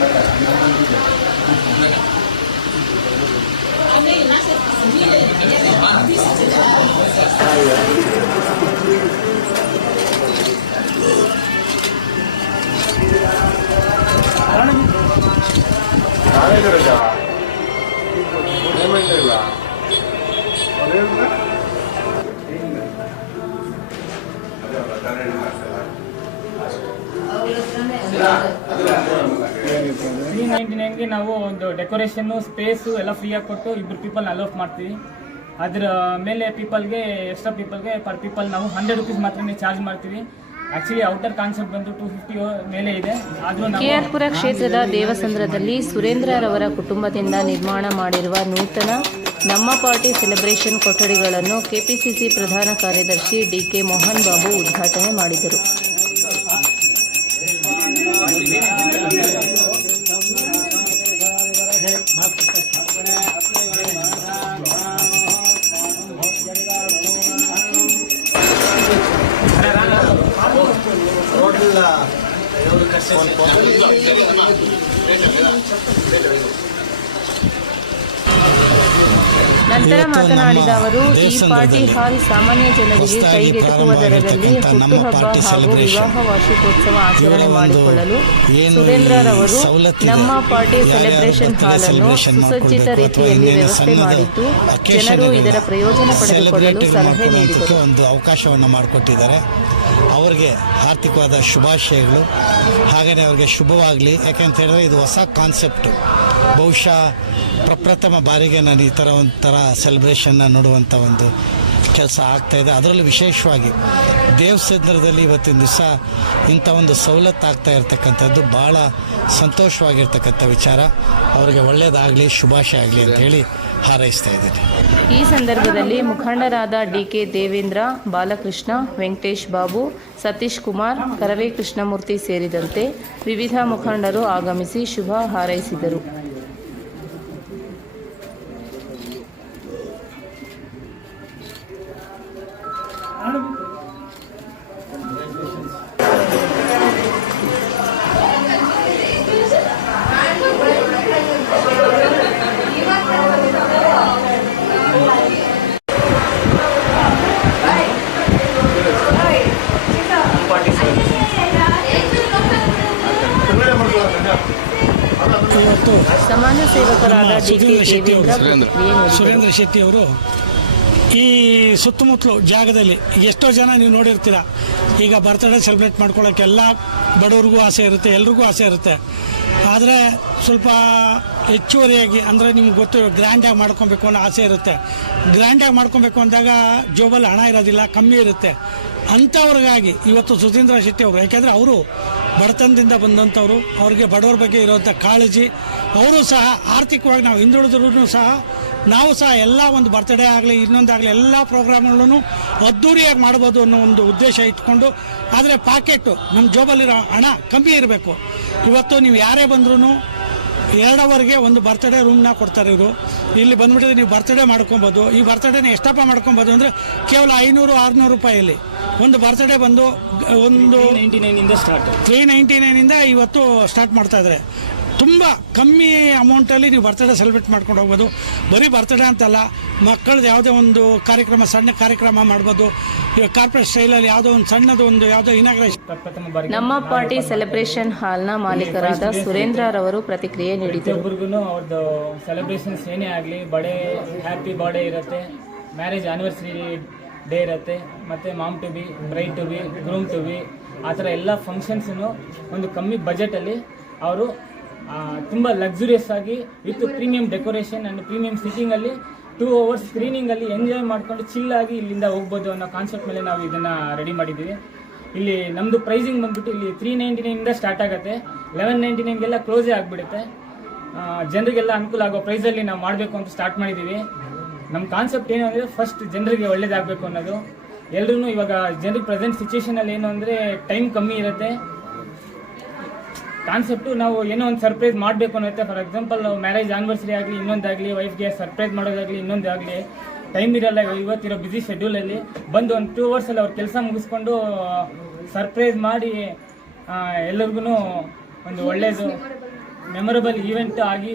ಅದೇ ಅಲ್ಲ ಕರೆಂಟ್ ಮಾಡ್ತಾರೆ ಅದರ ಅದರ ತ್ರೀ ನೈಂಟಿ ನೈನ್ಗೆ ನಾವು ಒಂದು ಡೆಕೋರೇಷನ್ನು ಸ್ಪೇಸು ಎಲ್ಲ ಫ್ರೀಯಾಗಿ ಕೊಟ್ಟು ಇಬ್ಬರು ಪೀಪಲ್ ಅಲೋಫ್ ಮಾಡ್ತೀವಿ. ಅದರ ಮೇಲೆ ಪೀಪಲ್ಗೆ ಎಕ್ಸ್ಟ್ರಾ ಪೀಪಲ್ಗೆ ಪರ್ ಪೀಪಲ್ ನಾವು ಹಂಡ್ರೆಡ್ ರುಪೀಸ್ ಮಾತ್ರ ಚಾರ್ಜ್ ಮಾಡ್ತೀವಿ. ಆಕ್ಚುಲಿ ಔಟರ್ ಕಾನ್ಸೆಪ್ಟ್ ಬಂದು ಟೂ ಫಿಫ್ಟಿ ಮೇಲೆ ಇದೆ. ಕೆಆರ್ಪುರ ಕ್ಷೇತ್ರದ ದೇವಸಂದ್ರದಲ್ಲಿ ಸುರೇಂದ್ರರವರ ಕುಟುಂಬದಿಂದ ನಿರ್ಮಾಣ ಮಾಡಿರುವ ನೂತನ ನಮ್ಮ ಪಾರ್ಟಿ ಸೆಲೆಬ್ರೇಷನ್ ಕೊಠಡಿಗಳನ್ನು ಕೆಪಿಸಿಸಿ ಪ್ರಧಾನ ಕಾರ್ಯದರ್ಶಿ ಡಿಕೆ ಮೋಹನ್ ಬಾಬು ಉದ್ಘಾಟನೆ ಮಾಡಿದರು. ఎవరు కష్టం ನಂತರ ಮಾತನಾಡಿದ ಅವರು ಈ ಪಾರ್ಟಿ ಹಾಲ್ ಸಾಮಾನ್ಯ ಜನರಿಗೆ ಕೈಗೆಟುಕುವ ದರದಲ್ಲಿ ಹುಟ್ಟುಹಬ್ಬ ಹಾಗೂ ವಿವಾಹ ವಾರ್ಷಿಕೋತ್ಸವ ಆಚರಣೆ ಮಾಡಿಕೊಳ್ಳಲು ಸುರೇಂದ್ರರವರು ನಮ್ಮ ಪಾರ್ಟಿ ಸೆಲೆಬ್ರೇಷನ್ ಹಾಲ್ ಅನ್ನು ಸುಸಜ್ಜಿತ ರೀತಿಯಲ್ಲಿ ವ್ಯವಸ್ಥೆ ಮಾಡಿದ್ದು ಜನರು ಇದರ ಪ್ರಯೋಜನ ಪಡೆದುಕೊಳ್ಳಲು ಸಲಹೆ ನೀಡಿದರು. ಒಂದು ಅವಕಾಶವನ್ನು ಮಾಡಿಕೊಟ್ಟಿದ್ದಾರೆ. ಅವರಿಗೆ ಆರ್ಥಿಕವಾದ ಶುಭಾಶಯಗಳು. ಹಾಗೆಯೇ ಅವರಿಗೆ ಶುಭವಾಗಲಿ. ಯಾಕೆಂತ ಹೇಳಿದ್ರೆ ಇದು ಹೊಸ ಕಾನ್ಸೆಪ್ಟು ಬಹುಶಃ ಪ್ರಪ್ರಥಮ ಬಾರಿಗೆ ನಾನು ಈ ಥರ ಒಂಥರ ಸೆಲೆಬ್ರೇಷನ್ನ ನೋಡುವಂಥ ಒಂದು ಕೆಲಸ ಆಗ್ತಾಯಿದೆ ಅದರಲ್ಲೂ ವಿಶೇಷವಾಗಿ ದೇವಸಂದ್ರದಲ್ಲಿ ಇವತ್ತಿನ ದಿವಸ ಇಂಥ ಒಂದು ಸವಲತ್ತು ಆಗ್ತಾ ಇರತಕ್ಕಂಥದ್ದು ಭಾಳ ಸಂತೋಷವಾಗಿರ್ತಕ್ಕಂಥ ವಿಚಾರ. ಅವರಿಗೆ ಒಳ್ಳೆಯದಾಗಲಿ ಶುಭಾಶಯ ಆಗಲಿ ಅಂತ ಹೇಳಿ ಹಾರೈಸ್ತಾ ಇದ್ದೀನಿ. ಈ ಸಂದರ್ಭದಲ್ಲಿ ಮುಖಂಡರಾದ ಡಿ ಕೆ ದೇವೇಂದ್ರ, ಬಾಲಕೃಷ್ಣ, ವೆಂಕಟೇಶ್ ಬಾಬು, ಸತೀಶ್ ಕುಮಾರ್, ಕರವೇ ಕೃಷ್ಣಮೂರ್ತಿ ಸೇರಿದಂತೆ ವಿವಿಧ ಮುಖಂಡರು ಆಗಮಿಸಿ ಶುಭ ಹಾರೈಸಿದರು. ಸಮಾಜ ಸೇವಕರಾದ ಸುರೇಂದ್ರ ಶೆಟ್ಟಿ ಅವರು. ಸುರೇಂದ್ರ. ಶೆಟ್ಟಿ ಅವರು ಈ ಸುತ್ತಮುತ್ತಲು ಜಾಗದಲ್ಲಿ ಎಷ್ಟೋ ಜನ ನೀವು ನೋಡಿರ್ತೀರ. ಈಗ ಬರ್ತ್ಡೇ ಸೆಲೆಬ್ರೇಟ್ ಮಾಡ್ಕೊಳ್ಳೋಕೆ ಎಲ್ಲ ಬಡವ್ರಿಗೂ ಆಸೆ ಇರುತ್ತೆ ಎಲ್ರಿಗೂ ಆಸೆ ಇರುತ್ತೆ. ಆದರೆ ಸ್ವಲ್ಪ ಹೆಚ್ಚುವರಿಯಾಗಿ ಅಂದರೆ ನಿಮ್ಗೆ ಗೊತ್ತು ಗ್ರ್ಯಾಂಡಾಗಿ ಮಾಡ್ಕೊಬೇಕು ಅನ್ನೋ ಆಸೆ ಇರುತ್ತೆ. ಗ್ರ್ಯಾಂಡಾಗಿ ಮಾಡ್ಕೊಬೇಕು ಅಂದಾಗ ಜೋಬಲ್ಲಿ ಹಣ ಇರೋದಿಲ್ಲ ಕಮ್ಮಿ ಇರುತ್ತೆ. ಅಂಥವ್ರಿಗಾಗಿ ಇವತ್ತು ಸುಧೀಂದ್ರ ಶೆಟ್ಟಿ ಅವರು ಯಾಕೆಂದರೆ ಅವರು ಬಡತನದಿಂದ ಬಂದಂಥವ್ರು, ಅವ್ರಿಗೆ ಬಡವರ ಬಗ್ಗೆ ಇರೋವಂಥ ಕಾಳಜಿ, ಅವರು ಸಹ ಆರ್ಥಿಕವಾಗಿ ನಾವು ಹಿಂದುಳಿದ್ರೂ ಸಹ, ನಾವು ಸಹ ಎಲ್ಲ ಒಂದು ಬರ್ತ್ಡೇ ಆಗಲಿ ಇನ್ನೊಂದಾಗಲಿ ಎಲ್ಲ ಪ್ರೋಗ್ರಾಮ್ಗಳನ್ನು ಅದ್ದೂರಿಯಾಗಿ ಮಾಡ್ಬೋದು ಅನ್ನೋ ಒಂದು ಉದ್ದೇಶ ಇಟ್ಕೊಂಡು, ಆದರೆ ಪಾಕೆಟ್ಟು ನಮ್ಮ ಜೋಬಲ್ಲಿರೋ ಹಣ ಕಮ್ಮಿ ಇರಬೇಕು. ಇವತ್ತು ನೀವು ಯಾರೇ ಬಂದ್ರೂ ಎರಡು ಅವರ್ಗೆ ಒಂದು ಬರ್ತ್ಡೇ ರೂಮ್ನ ಕೊಡ್ತಾರೆ ಇವರು ಇಲ್ಲಿ ಬಂದ್ಬಿಟ್ಟಿದ್ರೆ ನೀವು ಬರ್ತ್ಡೇ ಮಾಡ್ಕೊಬೋದು. ಈ ಬರ್ತ್ಡೇನ ಎಷ್ಟಪ್ಪ ಮಾಡ್ಕೊಬೋದು ಅಂದರೆ ಕೇವಲ ಐನೂರು, ಆರುನೂರು ರೂಪಾಯಲ್ಲಿ ಒಂದು ಬರ್ತ್ಡೇ ಬಂದು ಒಂದು ನೈಂಟಿ ನೈನಿಂದ ಸ್ಟಾರ್ಟ್ ತ್ರೀ ನೈಂಟಿ ನೈನಿಂದ ಇವತ್ತು ಸ್ಟಾರ್ಟ್ ಮಾಡ್ತಾ ಇದ್ದಾರೆ. ತುಂಬ ಕಮ್ಮಿ ಅಮೌಂಟಲ್ಲಿ ನೀವು ಬರ್ತ್ಡೇ ಸೆಲೆಬ್ರೇಟ್ ಮಾಡ್ಕೊಂಡು ಹೋಗ್ಬೋದು. ಬರೀ ಬರ್ತ್ಡೇ ಅಂತಲ್ಲ ಮಕ್ಕಳದ್ದು ಯಾವುದೇ ಒಂದು ಕಾರ್ಯಕ್ರಮ ಸಣ್ಣ ಕಾರ್ಯಕ್ರಮ ಮಾಡ್ಬೋದು. ಕಾರ್ಪೊರೇಟ್ ಸ್ಟೈಲಲ್ಲಿ ಯಾವುದೋ ಒಂದು ಸಣ್ಣದು ಒಂದು ಯಾವುದೋ ಇನಾಗ್ರೇಷನ್ ನಮ್ಮ ಪಾರ್ಟಿ ಸೆಲೆಬ್ರೇಷನ್ ಹಾಲ್ನ ಮಾಲೀಕರಾದ ಸುರೇಂದ್ರ ರವರು ಪ್ರತಿಕ್ರಿಯೆ ನೀಡಿದರು. ಒಬ್ಬರಿಗೂ ಅವ್ರದ್ದು ಸೆಲೆಬ್ರೇಷನ್ಸ್ ಏನೇ ಆಗಲಿ ಬಡೇ ಹ್ಯಾಪಿ ಬರ್ಡೇ ಇರುತ್ತೆ. ಮ್ಯಾರೇಜ್ ಆ್ಯನಿವರ್ಸರಿ ಡೇ ಇರುತ್ತೆ. ಮತ್ತು mom to be bride to be groom to be ಆ ಥರ ಎಲ್ಲ ಫಂಕ್ಷನ್ಸನ್ನು ಒಂದು ಕಮ್ಮಿ ಬಜೆಟಲ್ಲಿ ಅವರು ತುಂಬ ಲಕ್ಸುರಿಯಸ್ ಆಗಿ with premium decoration and premium ಸಿಟ್ಟಿಂಗಲ್ಲಿ two hours ಸ್ಕ್ರೀನಿಂಗಲ್ಲಿ ಎಂಜಾಯ್ ಮಾಡಿಕೊಂಡು ಚಿಲ್ಲಾಗಿ ಇಲ್ಲಿಂದ ಹೋಗ್ಬೋದು ಅನ್ನೋ ಕಾನ್ಸೆಪ್ಟ್ ಮೇಲೆ ನಾವು ಇದನ್ನು ರೆಡಿ ಮಾಡಿದ್ದೀವಿ. ಇಲ್ಲಿ ನಮ್ಮದು ಪ್ರೈಸಿಂಗ್ ಬಂದ್ಬಿಟ್ಟು ಇಲ್ಲಿ ತ್ರೀ ನೈಂಟಿ ನೈನಿಂದ ಸ್ಟಾರ್ಟ್ ಆಗುತ್ತೆ. ಲೆವೆನ್ ನೈಂಟಿ ನೈನ್ಗೆಲ್ಲ ಕ್ಲೋಸೇ ಆಗಿಬಿಡುತ್ತೆ. ಜನರಿಗೆಲ್ಲ ಅನುಕೂಲ ಆಗೋ ಪ್ರೈಸಲ್ಲಿ ನಾವು ಮಾಡಬೇಕು ಅಂತ ಸ್ಟಾರ್ಟ್ ಮಾಡಿದ್ದೀವಿ. ನಮ್ಮ ಕಾನ್ಸೆಪ್ಟ್ ಏನು ಅಂದರೆ ಫಸ್ಟ್ ಜನರಿಗೆ ಒಳ್ಳೇದಾಗಬೇಕು ಅನ್ನೋದು. ಎಲ್ಲರೂ ಇವಾಗ ಜನರಿಗೆ ಪ್ರೆಸೆಂಟ್ ಸಿಚುವೇಶನಲ್ಲಿ ಏನು ಅಂದರೆ ಟೈಮ್ ಕಮ್ಮಿ ಇರುತ್ತೆ. ಕಾನ್ಸೆಪ್ಟು ನಾವು ಏನೋ ಒಂದು ಸರ್ಪ್ರೈಸ್ ಮಾಡಬೇಕು ಅನ್ನತ್ತೆ. ಫಾರ್ ಎಕ್ಸಾಂಪಲ್ ಮ್ಯಾರೇಜ್ ಆನಿವರ್ಸರಿ ಆಗಲಿ, ಇನ್ನೊಂದಾಗಲಿ ವೈಫ್ಗೆ ಸರ್ಪ್ರೈಸ್ ಮಾಡೋದಾಗಲಿ, ಇನ್ನೊಂದಾಗಲಿ ಟೈಮ್ ಇರಲ್ಲ ಇವತ್ತಿರೋ ಬ್ಯುಸಿ ಶೆಡ್ಯೂಲಲ್ಲಿ ಬಂದು ಒಂದು ಟೂ ಅವರ್ಸಲ್ಲಿ ಅವ್ರ ಕೆಲಸ ಮುಗಿಸ್ಕೊಂಡು ಸರ್ಪ್ರೈಸ್ ಮಾಡಿ ಎಲ್ಲರಿಗೂ ಒಂದು ಒಳ್ಳೆಯದು ಮೆಮೊರಬಲ್ ಈವೆಂಟ್ ಆಗಿ